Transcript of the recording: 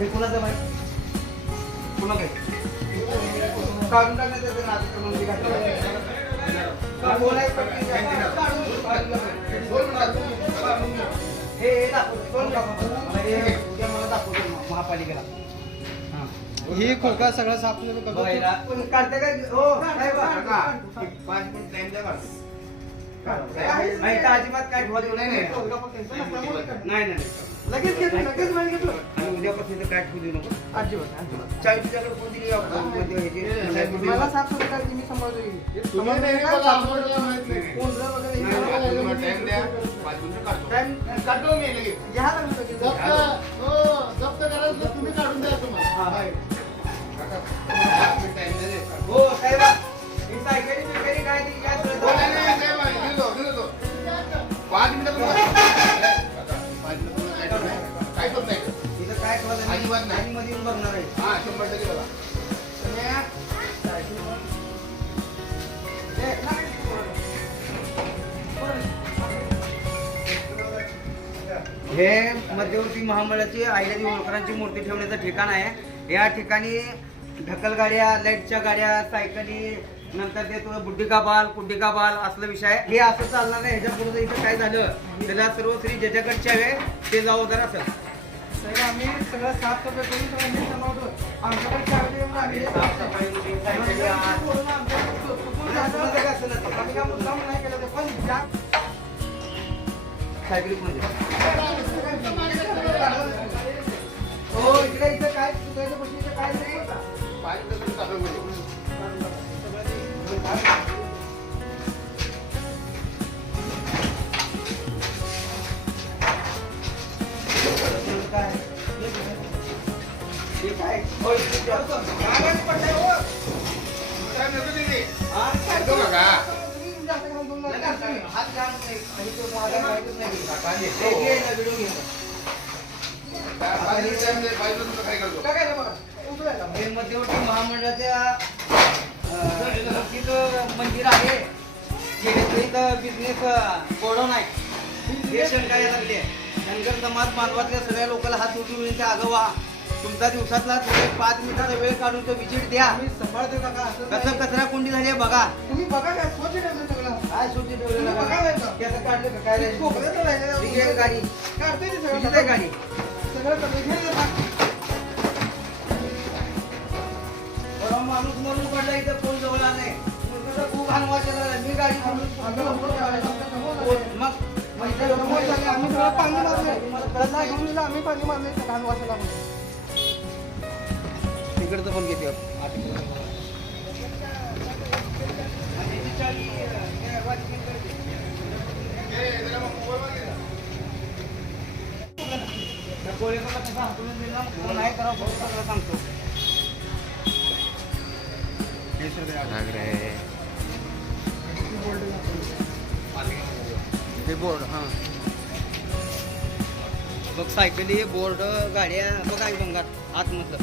हे कुणाचं माहिती पुन्हा काय काढून टाकण्यात येतं ना आता म्हणजे हे दाखवतो उद्या मला दाखवतो महापालिकेला ही खोका सगळं साफ काढते काय हो अजिबात काय ठेवा देऊ नाही लगेच घेतो लगेच माहिती घेतो आणि उद्यापासून काय ठेवू देऊ नको अजिबात चाळीस तुझ्याकडे कोण दिली मला साफसफाई करायची मी सांभाळतो तुम्ही काढून द्या तुम्हाला हो साहेब सायकली बिकली काय ती काय 5 मिनिटं काय करत नाही तिथं काय अजिबात नाही मध्ये येऊन बघणार आहे 100% बघा हे मध्यवर्ती महामंडळाची अहिल्यादेवी होळकरांची मूर्ती ठेवण्याचं ठिकाण आहे. या ठिकाणी ढकलगाड्या, लाईटच्या गाड्या, सायकली, नंतर ते थोडं बुड्डी का बाल असलं विषय आहे. हे असं चालणार नाही. ह्याच्या पुढे इथं काय झालं त्याला सर्व श्री ज्याच्याकडचे आहे ते जबाबदार असेल. सगळं आम्ही सगळं साफसफाई करून सगळं नीट सांभाळतो. आमच्याकडे सायकली हो इकडे इथं काय तुझ्या गोष्टीचं काय नाही मध्यवर्ती महामंडळाच्या मंदिर आहे. इथं बिझनेस गोडाऊन आहे. हे शंका यायला लागली आहे. धनगर समाज मानवातल्या सगळ्या लोकांना हात उठून विनंती आगवा तुमचा दिवसातला थोडे 5 मिनिटाचा वेळ काढून तो विजिट द्या. सांभाळतो काका. कसं कचरा कुंडी झाली आहे बघा. तुम्ही बघा काय स्वच्छ ठेवलं सगळं. काय सुट्टी ठेवलेलं बघा बघा. नाही का? त्याचं काढलं का काय नाही? खोकल्याचं राहिलेलं तिकीट गाडी काढतोय ते तिकीट सगळं गाडी सगळं करतोय. घे ना टाक. परवा माणूस मरून पडला इथं कोण जवळ नाही. मुलगा खूप हानवा केला. मी गाडी आम्ही आम्ही पाणी मारले. त्यांना घेऊन गेलं, आम्ही पाणी मारले घाण वाशाला म्हणून. तिकडचं पण घेते नाही करा सगळं सांगतो. हे बोर्ड हां बघ सायकली बोर्ड गाड्या बघ आहे बंगार आतमधलं